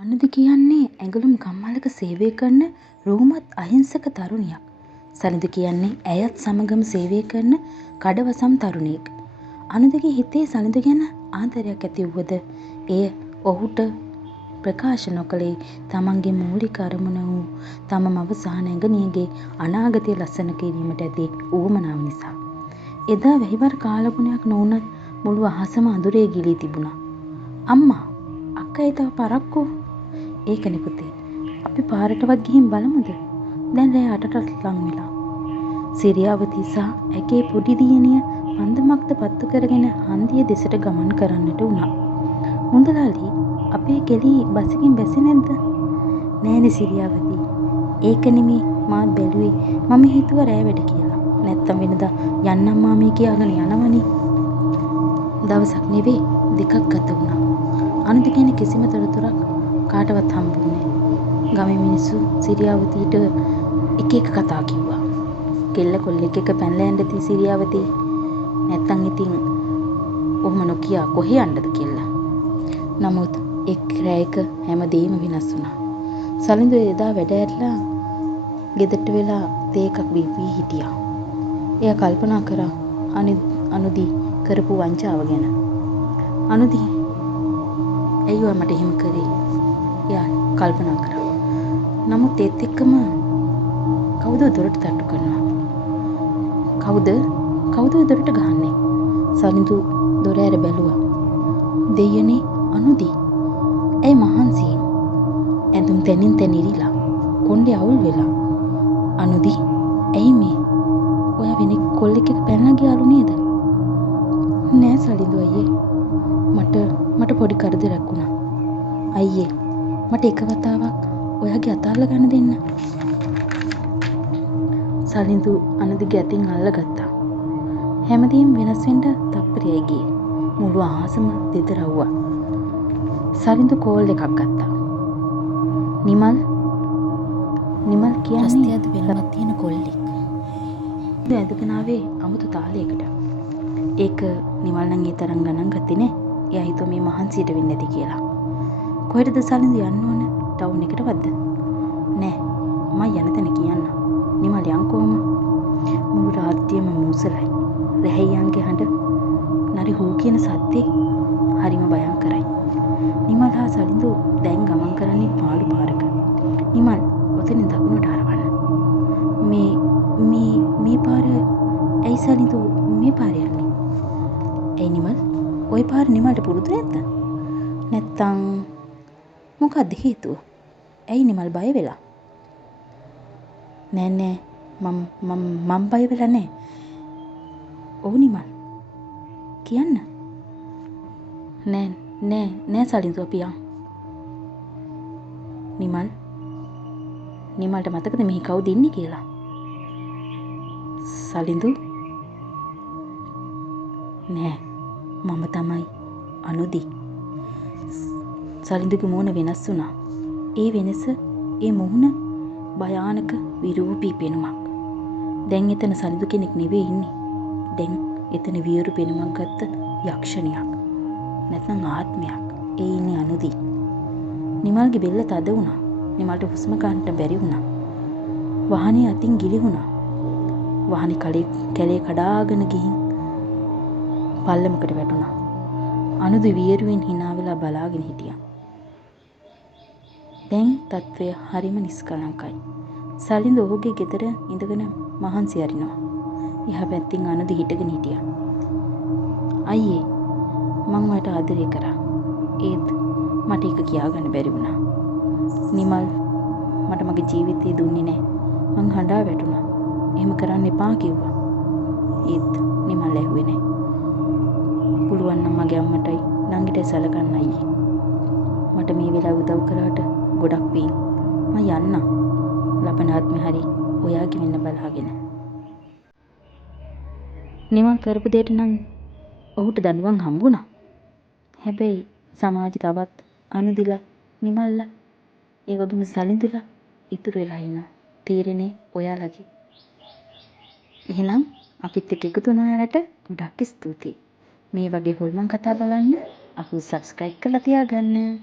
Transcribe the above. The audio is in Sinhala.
අනුද කියන්නේ ඇඟලුම් කම්හලක සේවය කරන රෝමත් අහිංසක තරුණියක්. සලිඳ කියන්නේ ඇයත් සමගම සේවය කරන කඩවසම් තරුණියෙක්. අනුදගේ හිතේ සලිඳ ගැන ආදරයක් ඇති වුවද එය ඔහුට ප්‍රකාශ නොකළේ තමන්ගේ මූලික අරමුණ වූ තම මව සහ නැගණියගේ අනාගතය ලස්සන කිරීමට ඇති උවමනාව නිසා. එදා වැහිවර කාලගුණයක් නොවුනත් මුළු අහසම අඳුරේ ගිලී තිබුණා. අම්මා අක්කයි තව පරක්කු. ඒකනේ පුතේ. අපි පාරටවත් ගිහින් බලමුද? දැන් රෑ 8ට ලං වෙලා. සිරියාවතී සහ ඇගේ පොඩි දියණිය පන්දමක්ද පත්තු කරගෙන හන්දිය දෙසට ගමන් කරන්නට වුණා. මුන්දලාලි අපේ ගෙලි බසකින් බැස්සේ නැද්ද? නෑනේ සිරියාවතී. ඒක නෙමේ මාත් බැලුවේ. මම හිතුවා රෑ වැඩ කියලා. නැත්තම් වෙනදා යන්නම් මාමී කියාගෙන යනවනේ. දවසක් නෙවෙයි දෙකක් ගත වුණා. අනුද ගැන කිසිම තොරතුරක් කාටවත් හම්බුනේ නෑ. ගමේ මිනිස්සු සිරියාවතීට එක එක කතා කිව්වා. කෙල්ල කොල්ලෙක් එක පැනලා යන්න ති සිරියාවතී. නැත්තම් ඉතින් ඔහොම නොකිය කොහේ යන්නද කියලා. නමුත් එක් රැයක හැමදේම වෙනස් වුණා. සලිඳු එදා වැඩ ඇරලා ගෙදරට වෙලා තේ එකක් බීපී හිටියා. එයා කල්පනා කරා අනුදි කරපු වංචාව ගැන. අනුදි ඇයි ඔයා මට එහෙම කරේ? එයා කල්පනා කරා. නමුත් ඒත් එක්කම කවුද දොරට තට්ටු කරනවා? කවුද දොරට ගහන්නේ? සලිඳු දොර ඇර බැලුවා. දෙයනේ අනුදි. ඇයි මහන්සියෙන්? ඇඳුම් තැනින් තැන ඉරිලා. කොණ්ඩේ අවුල් වෙලා. අනුදි ඇයි මේ? ඔයා වෙන කොල්ලෙක් එක්ක පැනලා ගියාලු නේද? නෑ සලිඳු අයියේ. මට පොඩි කරදරයක් වුණා. අයියේ මට එක වතාවක් ඔයාගේ අත අල්ල ගන්න දෙන්න. සලිඳු අනුදිගේ අතින් අල්ලගත්තා. හැමදේම වෙනස් වෙන්න තප්පරයයි ගියේ. මුළු ආසම දෙදරව්වා. සලිඳු කෝල් එකක් ගත්තා. නිමල් කියන්නේ රස්තියද වෙනමක් තියෙන කොල්ලෙක්. ඇදගෙන ආවේ අමුතු තාලයකට. ඒක නිමල් නම් ඒ තරම් ගණන් ගත්තේ නෑ. එයා හිතුවා මේ මහන්සියට වෙන්නේ නැති කියලා. කොහෙටද සලිඳු යන්න ඕන? ටවුන් එකටවත්ද? නෑ. මම යන තැන කියන්න. නිමල් යන්කෝම. මුළු රාත්‍රියම මූසලයි. රැහැයියන්ගේ හඬ නරි හූ කියන සද්දේ හරිම භයංකරයි. නිමල් හා සලිඳු දැන් ගමන් කරන්නේ පාළු පාරක. නිමල් ඔතනින් දකුණට හරවන්න. මේ පාර ඇයි සලිඳු මේ පාර යන්නේ? ඇයි නිමල්? ওই පාර නිමල්ට පුරුදු නැද්ද? නැත්තම් මොකක්ද හේතුව? ඇයි නිමල් බය වෙලා? නෑ මම බය වෙලා නෑ. ඔව් නිමල්. කියන්න. නෑ සලිඳු අපි යන්. නිමල්ට මතකද මෙහි කවුද ඉන්නේ කියලා? සලිඳු නෑ මම තමයි අනුදි. සලිඳුගේ මූණ වෙනස් වුණා. ඒ වෙනස ඒ මූණ භයානක විරූපී පෙනුමක්. දැන් එතන සලිඳු කෙනෙක් නෙවෙයි ඉන්නේ. දැන් එතන වියරු පෙනුමක් ගත්ත යක්ෂණියක්. නැත්නම් ආත්මයක්. ඒ ඉන්නේ අනුදි. නිමල්ගේ බෙල්ල තද වුණා. නිමල්ට හුස්ම ගන්න බැරි වුණා. වාහනේ අතින් ගිලිහුණා. වාහනේ කැලේ කඩාගෙන ගිහින් පල්ලමකට වැටුණා. අනුදි වියරුවෙන් hina වෙලා බලාගෙන හිටියා. දැන් තත්වය හරිම නිස්කලංකයි. සලිඳු ඔහුගේ ගෙදර ඉඳගෙන මහන්සි අරිනවා. එහා පැත්තෙන් අනුදි හිටගෙන හිටියා. අයියේ මං ඔයාට ආදරය කරා. ඒත් මට ඒක කියාගන්න බැරි වුණා. නිමල් මට මගේ ජීවිතේ දුන්නේ නැහැ. මං හඬා වැටුණා. එහෙම කරන්න එපා කිව්වා. ඒත් නිමල් ඇහුවේ නැහැ. පුළුවන් නම් මගේ අම්මටයි නංගිටයි සලකන්න අයියේ. මට මේ වෙලාව උදව් කරාට ගොඩක් පිං. මම යන්නම්. ලබන ආත්මේ හරි ඔයාගේ වෙන්න බලාගෙන. නිමල් කරපු දෙයට නම් ඔහුට දඬුවම් හම්බුණා. හැබැයි සමාජෙ තවත් අනුදිලා නිමල්ලා ඒ වගේම සලිඳුලා ඉතුරු වෙලා ඉන්නවා. තීරණේ ඔයාලගේ. එහෙනම් අපිත් එක්ක එකතු වුණ ඔයාලට ගොඩක් ස්තුතියි. මේ වගේ හොල්මන් කතා බලන්න අපිව subscribe කරලා තියාගන්න.